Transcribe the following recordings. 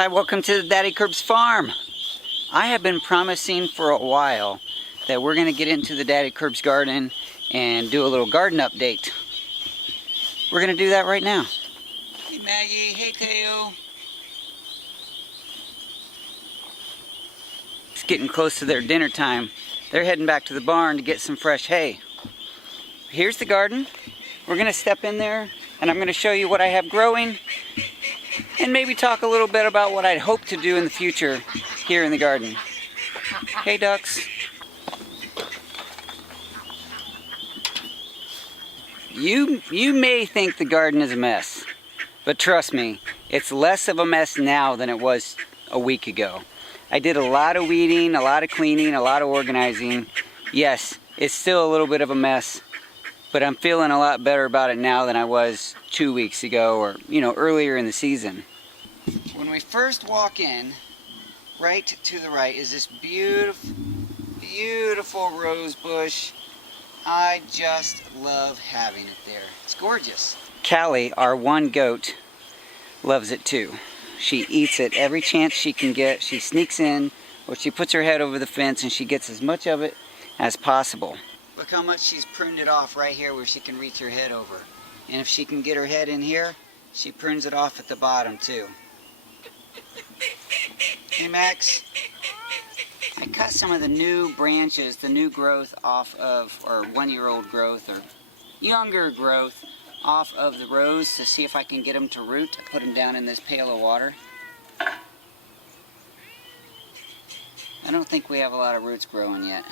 Hi, welcome to the Daddy Kerb's farm. I have been promising for a while that we're going to get into the Daddy Kerb's garden and do a little garden update. We're going to do that right now. Hey Maggie, hey Teo. It's getting close to their dinner time. They're heading back to the barn to get some fresh hay. Here's the garden. We're going to step in there and I'm going to show you what I have growing and maybe talk a little bit about what I'd hope to do in the future here in the garden. Hey ducks. You may think the garden is a mess, but trust me, it's less of a mess now than it was a week ago. I did a lot of weeding, a lot of cleaning, a lot of organizing. Yes, it's still a little bit of a mess, but I'm feeling a lot better about it now than I was 2 weeks ago or, earlier in the season. When we first walk in, right to the right is this beautiful, beautiful rose bush. I just love having it there. It's gorgeous. Callie, our one goat, loves it too. She eats it every chance she can get. She sneaks in, or she puts her head over the fence and she gets as much of it as possible. Look how much she's pruned it off right here where she can reach her head over. And if she can get her head in here, she prunes it off at the bottom too. Hey Max. I cut some of the new branches, the new growth off of, or 1-year-old growth, or younger growth off of the rose to see if I can get them to root. I put them down in this pail of water. I don't think we have a lot of roots growing yet.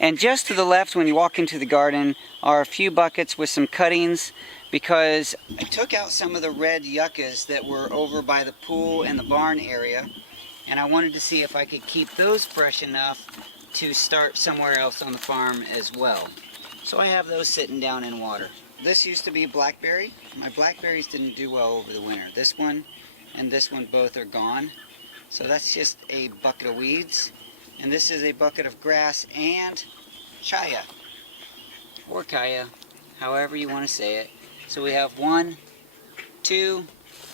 And just to the left when you walk into the garden are a few buckets with some cuttings because I took out some of the red yuccas that were over by the pool and the barn area, and I wanted to see if I could keep those fresh enough to start somewhere else on the farm as well. So I have those sitting down in water. This used to be blackberry. My blackberries didn't do well over the winter. This one and this one both are gone. So that's just a bucket of weeds. And this is a bucket of grass and chaya, or kaya, however you want to say it. So we have 1, 2,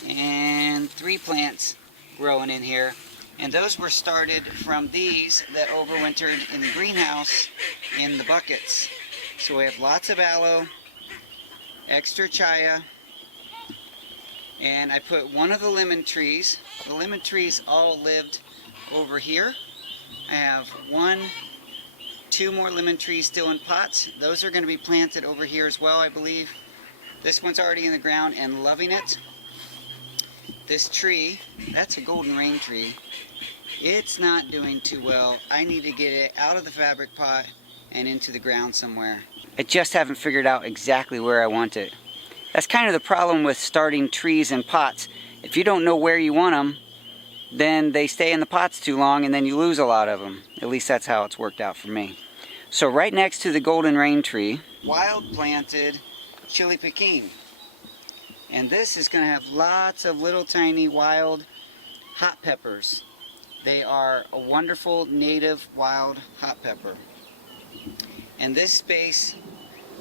and 3 plants growing in here. And those were started from these that overwintered in the greenhouse in the buckets. So we have lots of aloe, extra chaya, and I put one of the lemon trees. The lemon trees all lived over here. I have 1, 2 more lemon trees still in pots. Those are going to be planted over here as well, I believe. This one's already in the ground and loving it. This tree, that's a golden rain tree. It's not doing too well. I need to get it out of the fabric pot and into the ground somewhere. I just haven't figured out exactly where I want it. That's kind of the problem with starting trees in pots. If you don't know where you want them, then they stay in the pots too long and then you lose a lot of them. At least that's how it's worked out for me. So right next to the golden rain tree, wild planted chili pekin. And this is going to have lots of little tiny wild hot peppers. They are a wonderful native wild hot pepper. And this space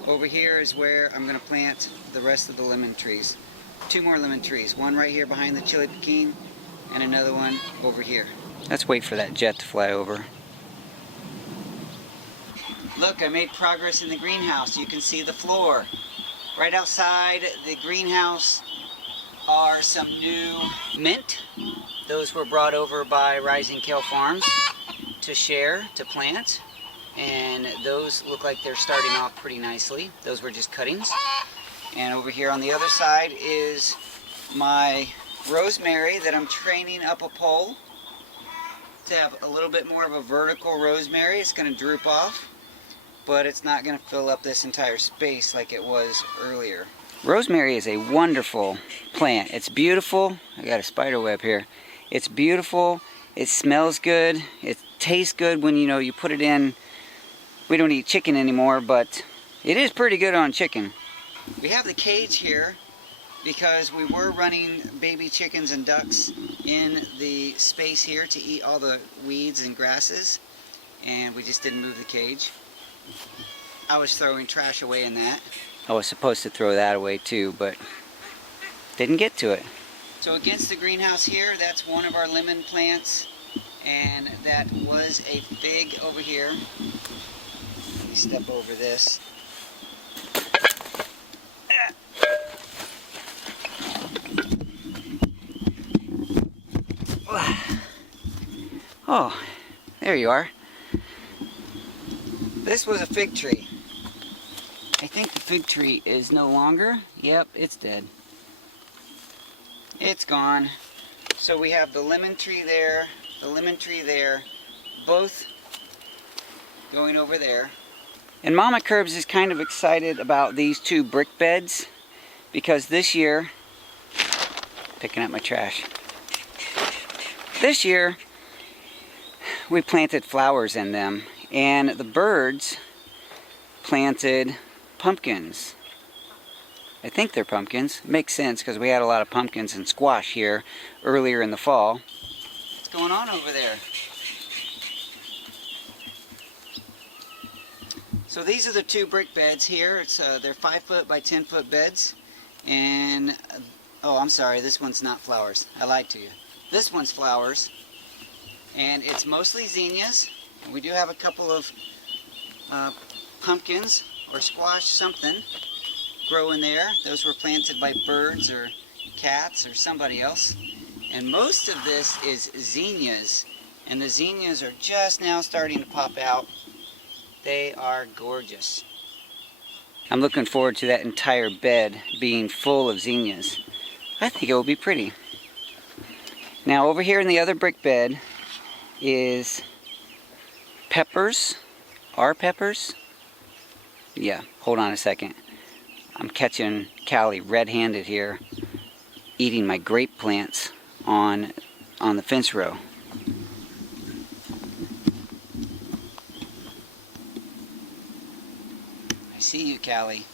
over here is where I'm going to plant the rest of the lemon trees. 2 more lemon trees. One right here behind the chili pekin, and another one over here. Let's wait for that jet to fly over. Look, I made progress in the greenhouse. You can see the floor. Right outside the greenhouse are some new mint. Those were brought over by Rising Kale Farms to share, to plant. And those look like they're starting off pretty nicely. Those were just cuttings. And over here on the other side is my rosemary that I'm training up a pole to have a little bit more of a vertical rosemary. It's going to droop off, but it's not going to fill up this entire space like it was earlier. Rosemary is a wonderful plant. It's beautiful. I got a spider web here. It's beautiful. It smells good. It tastes good when you put it in. We don't eat chicken anymore, but it is pretty good on chicken. We have the cage here because we were running baby chickens and ducks in the space here to eat all the weeds and grasses, and we just didn't move the cage. I was throwing trash away in that. I was supposed to throw that away too, but didn't get to it. So against the greenhouse here, that's one of our lemon plants, and that was a fig over here. Let me step over this. Oh, there you are. This was a fig tree. I think the fig tree is no longer. Yep, it's dead. It's gone. So we have the lemon tree there, the lemon tree there, both going over there. And Mama Curbs is kind of excited about these two brick beds because this year, picking up my trash, this year we planted flowers in them, and the birds planted pumpkins. I think they're pumpkins. Makes sense because we had a lot of pumpkins and squash here earlier in the fall. What's going on over there? So these are the two brick beds here. They're 5-foot by 10-foot beds, and oh, I'm sorry, this one's not flowers. I lied to you. This one's flowers, and it's mostly zinnias. We do have a couple of pumpkins or squash, something, growing there. Those were planted by birds or cats or somebody else. And most of this is zinnias, and the zinnias are just now starting to pop out. They are gorgeous. I'm looking forward to that entire bed being full of zinnias. I think it will be pretty. Now over here in the other brick bed is peppers. Are peppers? Yeah, hold on a second. I'm catching Callie red-handed here, eating my grape plants on the fence row. I see you, Callie.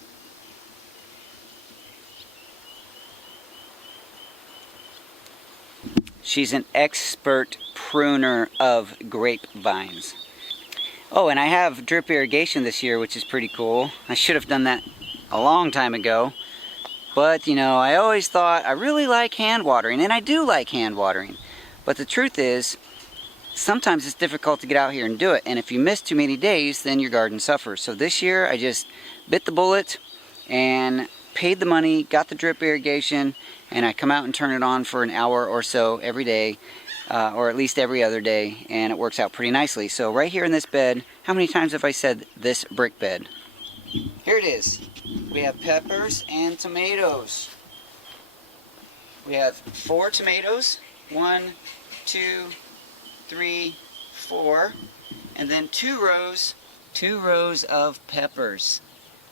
She's an expert pruner of grapevines. Oh, and I have drip irrigation this year, which is pretty cool. I should have done that a long time ago. But, you know, I always thought I really like hand watering, and I do like hand watering. But the truth is, sometimes it's difficult to get out here and do it. And if you miss too many days, then your garden suffers. So this year, I just bit the bullet and paid the money, got the drip irrigation, and I come out and turn it on for an hour or so every day, or at least every other day, and it works out pretty nicely. So right here in this bed, how many times have I said this brick bed? Here it is. We have peppers and tomatoes. We have 4 tomatoes. 1, 2, 3, 4, and then 2 rows of peppers.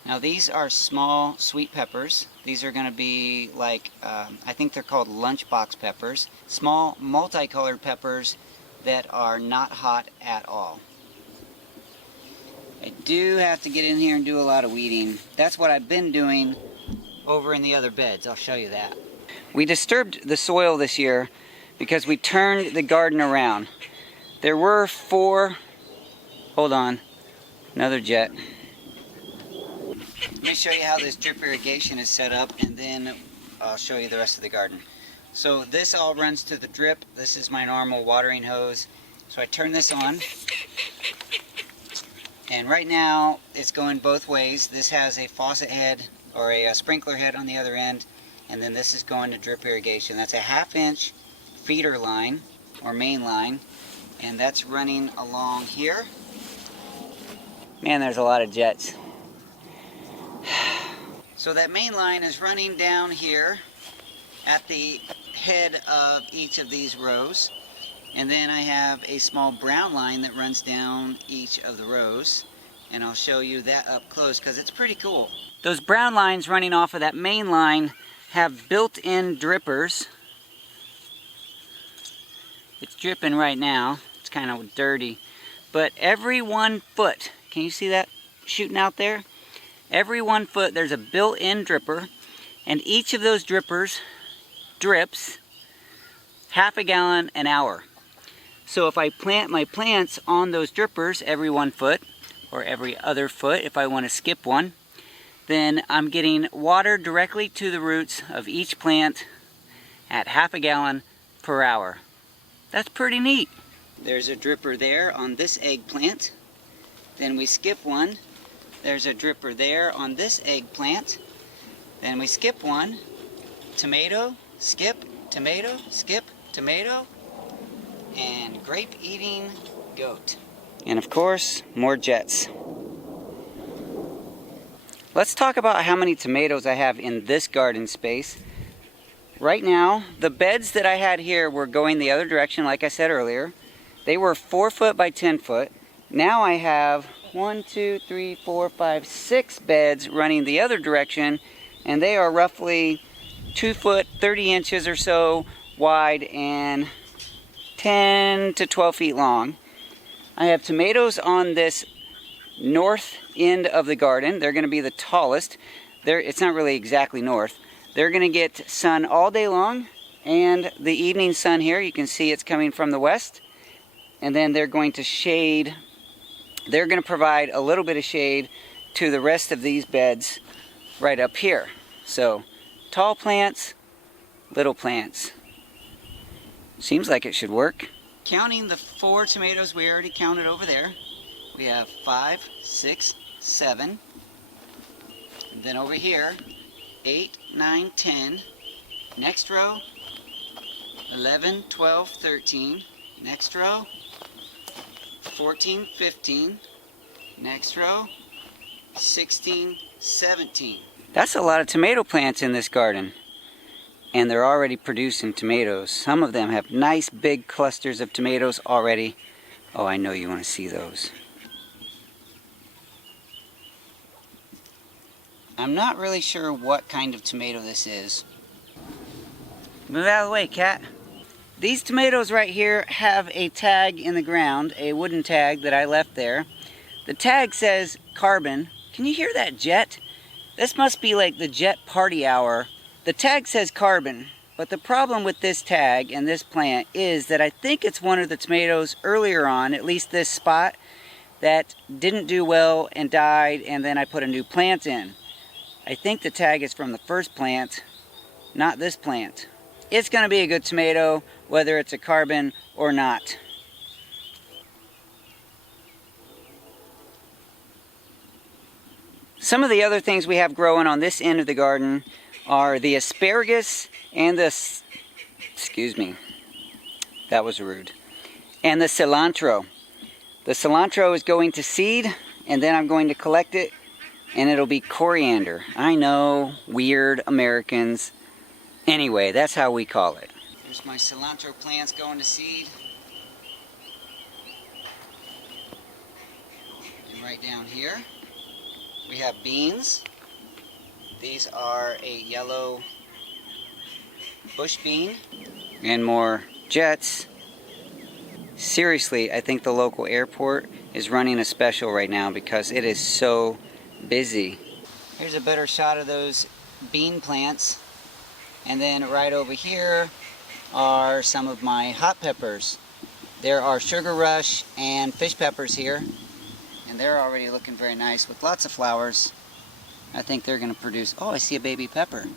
Now these are small sweet peppers. These are going to be like, I think they're called lunchbox peppers. Small multicolored peppers that are not hot at all. I do have to get in here and do a lot of weeding. That's what I've been doing over in the other beds. I'll show you that. We disturbed the soil this year because we turned the garden around. There were 4, hold on, another jet. Let me show you how this drip irrigation is set up, and then I'll show you the rest of the garden. So this all runs to the drip. This is my normal watering hose. So I turn this on, and right now it's going both ways. This has a faucet head or a sprinkler head on the other end, and then this is going to drip irrigation. That's a 1/2-inch feeder line or main line, and that's running along here. Man, there's a lot of jets. So that main line is running down here at the head of each of these rows, and then I have a small brown line that runs down each of the rows, and I'll show you that up close because it's pretty cool. Those brown lines running off of that main line have built-in drippers. It's dripping right now. It's kind of dirty, but every 1 foot, can you see that shooting out there? Every 1 foot there's a built-in dripper, and each of those drippers drips 1/2 gallon an hour. So if I plant my plants on those drippers every 1 foot, or every other foot if I want to skip one. Then I'm getting water directly to the roots of each plant at ½ gallon per hour. That's pretty neat. There's a dripper there on this eggplant. Then we skip one. There's a dripper there on this eggplant. Then we skip one. Tomato, skip, tomato, skip, tomato, and grape eating goat. And of course, more jets. Let's talk about how many tomatoes I have in this garden space. Right now, the beds that I had here were going the other direction, like I said earlier. They were 4 foot by 10 foot. Now I have 1, 2, 3, 4, 5, 6 beds running the other direction, and they are roughly 2 foot, 30 inches or so wide and 10 to 12 feet long. I have tomatoes on this north end of the garden. They're going to be the tallest. It's not really exactly north. They're going to get sun all day long, and the evening sun here, you can see it's coming from the west. And then they're going to shade, they're going to provide a little bit of shade to the rest of these beds right up here. So, tall plants, little plants. Seems like it should work. Counting the 4 tomatoes we already counted over there, we have 5, 6, 7. And then over here, 8, 9, 10. Next row, 11, 12, 13. Next row, 14, 15. Next row, 16, 17. That's a lot of tomato plants in this garden. And they're already producing tomatoes. Some of them have nice big clusters of tomatoes already. Oh, I know you want to see those. I'm not really sure what kind of tomato this is. Move out of the way, cat. These tomatoes right here have a tag in the ground, a wooden tag that I left there. The tag says carbon. Can you hear that jet? This must be like the jet party hour. The tag says carbon, but the problem with this tag and this plant is that I think it's one of the tomatoes earlier on, at least this spot, that didn't do well and died, and then I put a new plant in. I think the tag is from the first plant, not this plant. It's going to be a good tomato, whether it's a carbon or not. Some of the other things we have growing on this end of the garden are the asparagus and the, excuse me, that was rude, and the cilantro. The cilantro is going to seed, and then I'm going to collect it, and it'll be coriander. I know, weird Americans. Anyway, that's how we call it. Here's my cilantro plants going to seed. And right down here, we have beans. These are a yellow bush bean. And more jets. Seriously, I think the local airport is running a special right now because it is so busy. Here's a better shot of those bean plants. And then right over here are some of my hot peppers. There are sugar rush and fish peppers here. And they're already looking very nice with lots of flowers. I think they're going to produce... Oh, I see a baby pepper.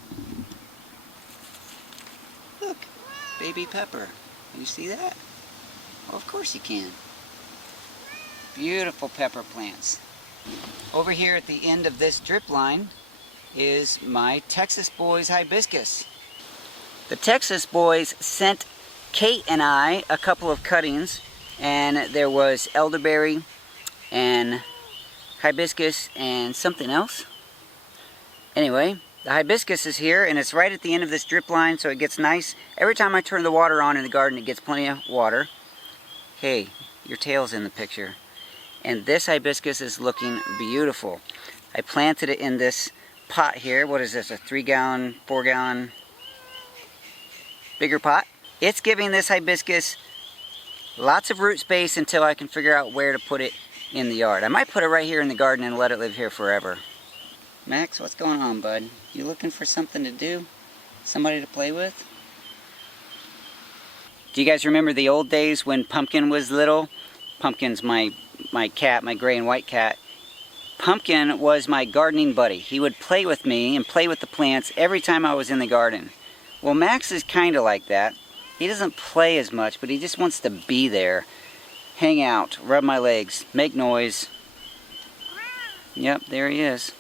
Look, baby pepper. Can you see that? Well, of course you can. Beautiful pepper plants. Over here at the end of this drip line is my Texas Boys hibiscus. The Texas Boys sent Kate and I a couple of cuttings, and there was elderberry and hibiscus and something else. Anyway, the hibiscus is here, and it's right at the end of this drip line, so it gets nice. Every time I turn the water on in the garden, it gets plenty of water. Hey, your tail's in the picture. And this hibiscus is looking beautiful. I planted it in this pot here. What is this, a 3-gallon, 4-gallon, bigger pot? It's giving this hibiscus lots of root space until I can figure out where to put it in the yard. I might put it right here in the garden and let it live here forever. Max, what's going on, bud? You looking for something to do? Somebody to play with? Do you guys remember the old days when Pumpkin was little? Pumpkin's my cat, my gray and white cat. Pumpkin was my gardening buddy. He would play with me and play with the plants every time I was in the garden. Well, Max is kind of like that. He doesn't play as much, but he just wants to be there. Hang out, rub my legs, make noise. Yep, there he is.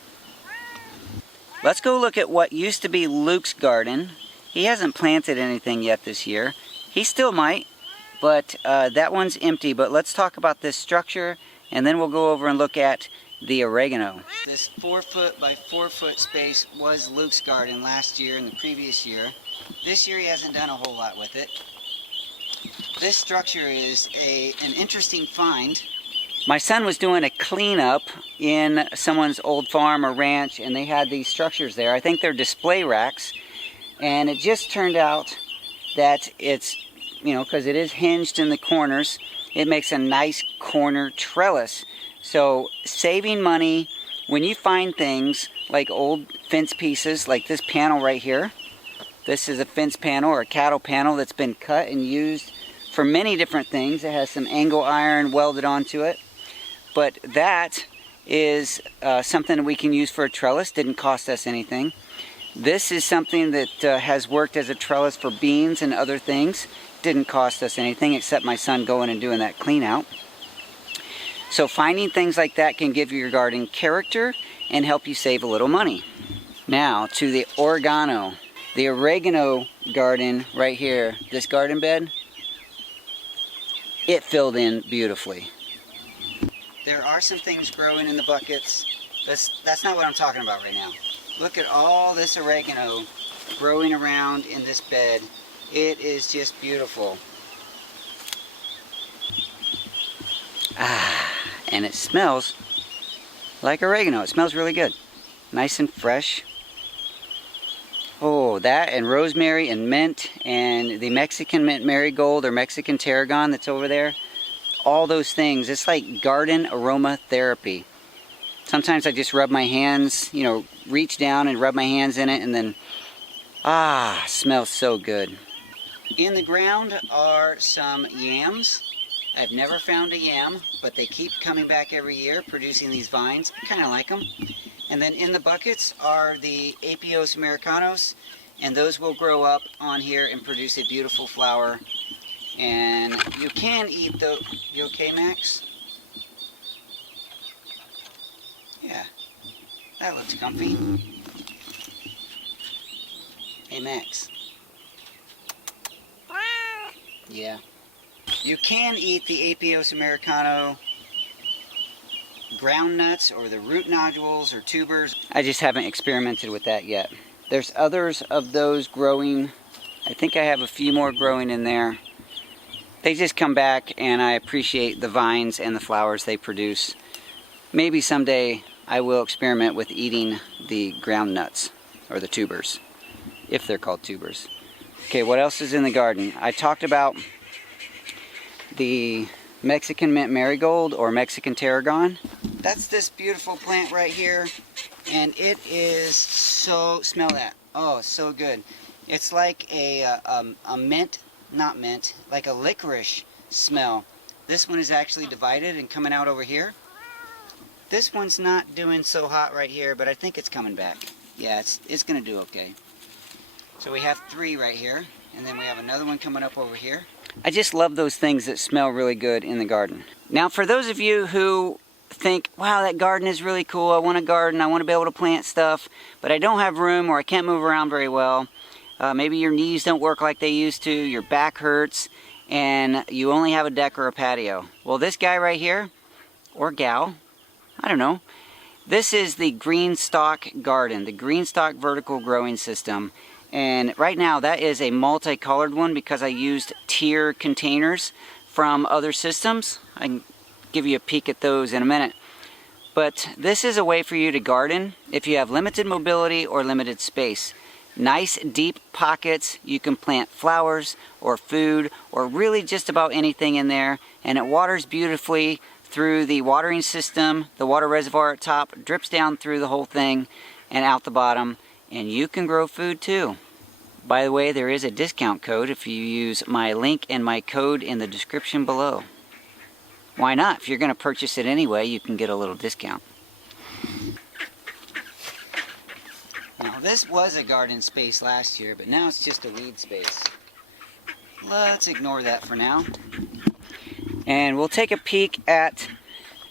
Let's go look at what used to be Luke's garden. He hasn't planted anything yet this year. He still might, but that one's empty. But let's talk about this structure, and then we'll go over and look at the oregano. This 4 foot by 4 foot space was Luke's garden last year and the previous year. This year he hasn't done a whole lot with it. This structure is an interesting find. My son was doing a cleanup in someone's old farm or ranch, and they had these structures there. I think they're display racks, and it just turned out that it's, you know, because it is hinged in the corners, it makes a nice corner trellis. So saving money when you find things like old fence pieces, like this panel right here. This is a fence panel or a cattle panel that's been cut and used for many different things. It has some angle iron welded onto it. But that is something that we can use for a trellis. Didn't cost us anything. This is something that has worked as a trellis for beans and other things. Didn't cost us anything except my son going and doing that clean out. So finding things like that can give your garden character and help you save a little money. Now to the oregano. The oregano garden right here, this garden bed, it filled in beautifully. There are some things growing in the buckets. That's not what I'm talking about right now. Look at all this oregano growing around in this bed. It is just beautiful. And it smells like oregano. It smells really good. Nice and fresh. Oh, that and rosemary and mint and the Mexican mint marigold or Mexican tarragon that's over there. All those things. It's like garden aroma therapy. Sometimes I just rub my hands, you know, reach down and rub my hands in it, and then, smells so good. In the ground are some yams. I've never found a yam, but they keep coming back every year, producing these vines. I kind of like them. And then in the buckets are the Apios americanos, and those will grow up on here and produce a beautiful flower. And you can eat the... You okay, Max? Yeah, that looks comfy. Hey, Max. Yeah. You can eat the Apios americano ground nuts or the root nodules or tubers. I just haven't experimented with that yet. There's others of those growing. I think I have a few more growing in there. They just come back, and I appreciate the vines and the flowers they produce. Maybe someday I will experiment with eating the ground nuts or the tubers, if they're called tubers. Okay, what else is in the garden? I talked about the Mexican mint marigold or Mexican tarragon. That's this beautiful plant right here, and it is so, smell that. Oh, so good. It's like a mint, not mint, like a licorice smell. This one is actually divided and coming out over here. This one's not doing so hot right here, but I think it's coming back. Yeah, it's gonna do okay. So we have 3 right here, and then we have another one coming up over here. I just love those things that smell really good in the garden. Now, for those of you who think, wow, that garden is really cool, I want a garden, I want to be able to plant stuff, but I don't have room or I can't move around very well. Maybe your knees don't work like they used to, your back hurts, and you only have a deck or a patio. Well, this guy right here, or gal, I don't know. This is the GREENSTALK garden, the GREENSTALK vertical growing system. And right now that is a multicolored one because I used tier containers from other systems. I can give you a peek at those in a minute. But this is a way for you to garden if you have limited mobility or limited space. Nice deep pockets, you can plant flowers or food or really just about anything in there, and it waters beautifully through the watering system. The water reservoir at top drips down through the whole thing and out the bottom, and you can grow food too. By the way, there is a discount code if you use my link and my code in the description below. Why not? If you're going to purchase it anyway, you can get a little discount. Now this was a garden space last year, but now it's just a weed space. Let's ignore that for now. And we'll take a peek at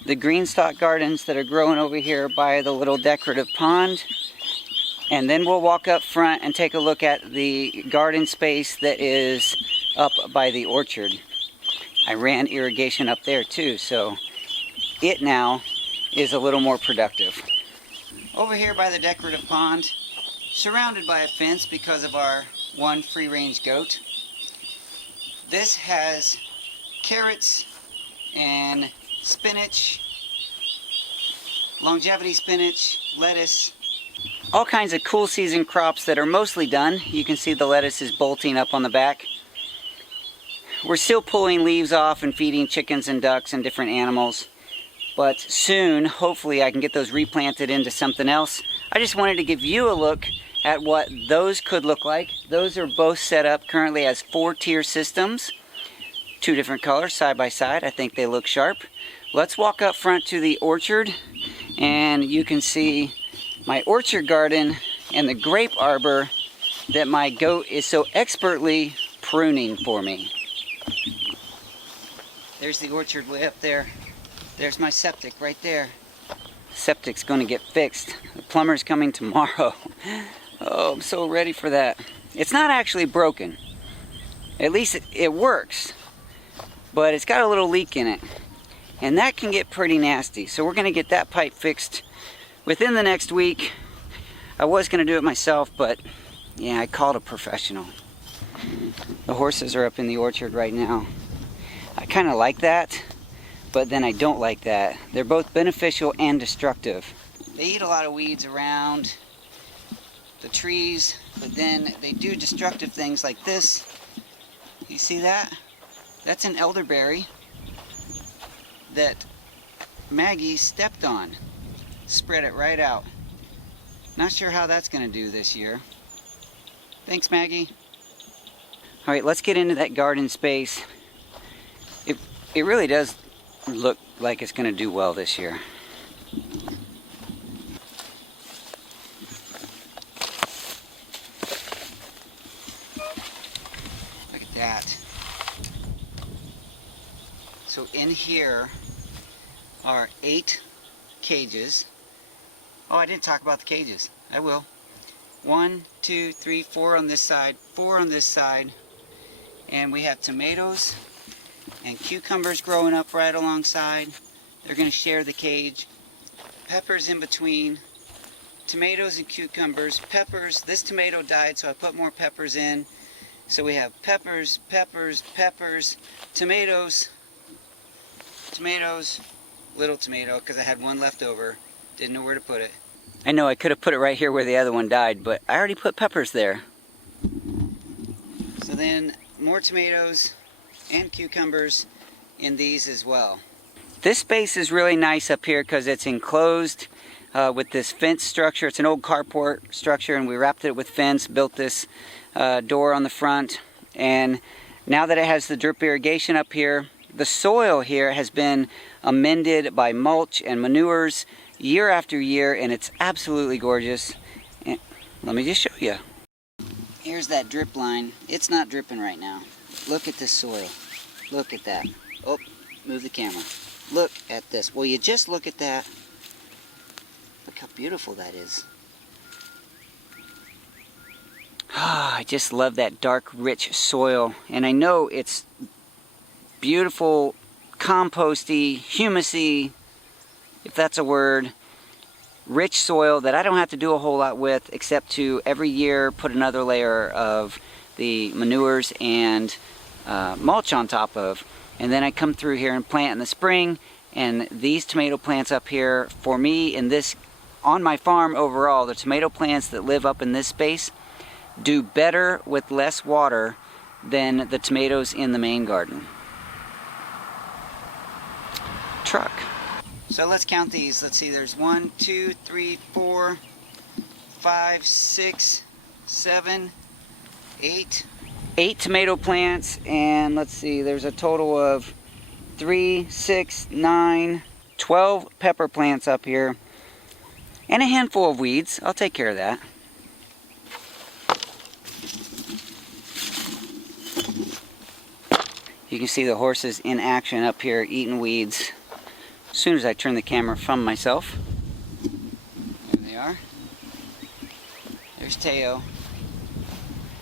the GREENSTALK gardens that are growing over here by the little decorative pond. And then we'll walk up front and take a look at the garden space that is up by the orchard. I ran irrigation up there too, so it now is a little more productive. Over here by the decorative pond, surrounded by a fence because of our one free-range goat. This has carrots and spinach, longevity spinach, lettuce, all kinds of cool season crops that are mostly done. You can see the lettuce is bolting up on the back. We're still pulling leaves off and feeding chickens and ducks and different animals, but soon, hopefully, I can get those replanted into something else. I just wanted to give you a look at what those could look like. Those are both set up currently as 4-tier systems. 2 different colors side by side. I think they look sharp. Let's walk up front to the orchard and you can see my orchard garden and the grape arbor that my goat is so expertly pruning for me. There's the orchard way up there. There's my septic right there. Septic's going to get fixed. The plumber's coming tomorrow. Oh, I'm so ready for that. It's not actually broken. At least it works. But it's got a little leak in it. And that can get pretty nasty. So we're going to get that pipe fixed within the next week. I was going to do it myself, but yeah, I called a professional. The horses are up in the orchard right now. I kind of like that, but then I don't like that. They're both beneficial and destructive. They eat a lot of weeds around the trees, but then they do destructive things like this. You see that? That's an elderberry that Maggie stepped on. Spread it right out. Not sure how that's going to do this year. Thanks, Maggie. All right, let's get into that garden space. It really does look like it's going to do well this year. Look at that. So in here are 8 cages. Oh, I didn't talk about the cages. I will. 1, 2, 3, 4 on this side, 4 on this side. And we have tomatoes and cucumbers growing up right alongside. They're going to share the cage. Peppers in between. Tomatoes and cucumbers. Peppers. This tomato died, so I put more peppers in. So we have peppers, peppers, peppers, tomatoes, tomatoes, little tomato, because I had one left over. Didn't know where to put it. I know I could have put it right here where the other one died, but I already put peppers there. So then more tomatoes and cucumbers in these as well. This space is really nice up here because it's enclosed with this fence structure. It's an old carport structure and we wrapped it with fence, built this door on the front. And now that it has the drip irrigation up here, the soil here has been amended by mulch and manures year after year, and it's absolutely gorgeous. And let me just show you. Here's that drip line. It's not dripping right now. Look at this soil. Look at that. Oh, move the camera. Look at this. Will you just look at that? Look how beautiful that is. Ah, I just love that dark, rich soil. And I know it's beautiful, composty, humusy, if that's a word, rich soil that I don't have to do a whole lot with except to every year put another layer of the manures and mulch on top of. And then I come through here and plant in the spring, and these tomato plants up here, for me in this, on my farm overall, the tomato plants that live up in this space do better with less water than the tomatoes in the main garden. Truck. So let's count these. Let's see, there's 1, 2, 3, 4, 5, 6, 7, 8. 8 tomato plants, and let's see, there's a total of 3, 6, 9, 12 pepper plants up here. And a handful of weeds. I'll take care of that. You can see the horses in action up here eating weeds as soon as I turn the camera from myself. There they are. There's Teo.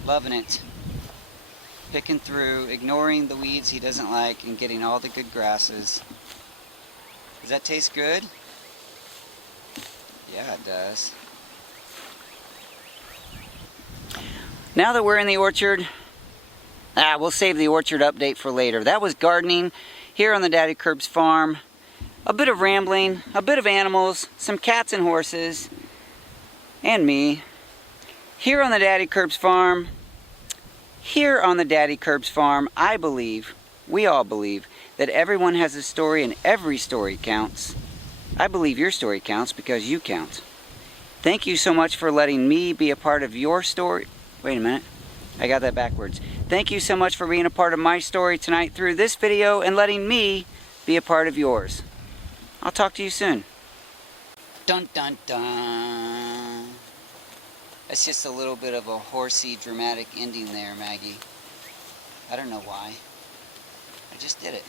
Loving it. Picking through, ignoring the weeds he doesn't like, and getting all the good grasses. Does that taste good? Yeah, it does. Now that we're in the orchard, we'll save the orchard update for later. That was gardening here on the Daddy Curbs farm. A bit of rambling, a bit of animals, some cats and horses, and me. Here on the Daddy Curbs farm, I believe, we all believe, that everyone has a story and every story counts. I believe your story counts because you count. Thank you so much for letting me be a part of your story. Wait a minute, I got that backwards. Thank you so much for being a part of my story tonight through this video and letting me be a part of yours. I'll talk to you soon. Dun dun dun. That's just a little bit of a horsey, dramatic ending there, Maggie. I don't know why. I just did it.